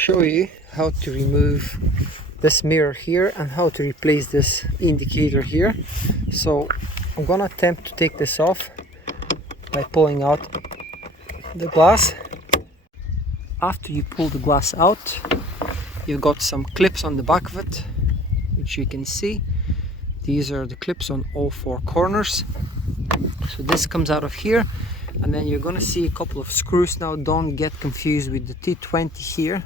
show you how to remove this mirror here and how to replace this indicator here. So I'm gonna attempt to take this off by pulling out the glass. After you pull the glass out, you've got some clips on the back of it, which you can see. These are the clips on all four corners. So this comes out of here, and then you're gonna see a couple of screws. Now don't get confused with the T20 here.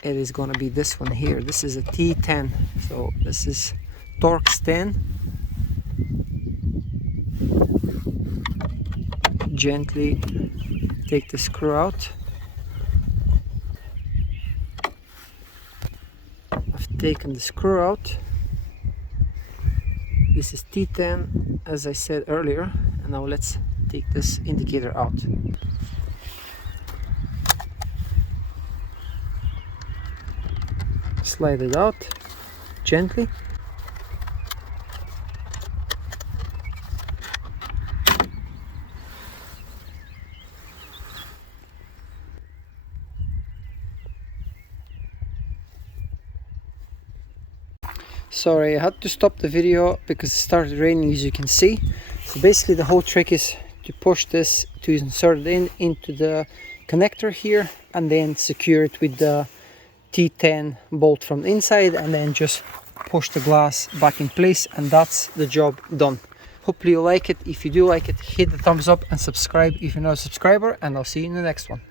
It is gonna be this one here. This is a T10, so this is Torx 10. Gently take the screw out. I've taken the screw out. This is T10, as I said earlier, and now let's take this indicator out. Slide it out gently. Sorry, I had to stop the video because it started raining, as you can see. So basically the whole trick is to push this, to insert it into the connector here, and then secure it with the T10 bolt from the inside, and then just push the glass back in place, and that's the job done. Hopefully you like it. If you do like it, hit the thumbs up and subscribe if you're not a subscriber, and I'll see you in the next one.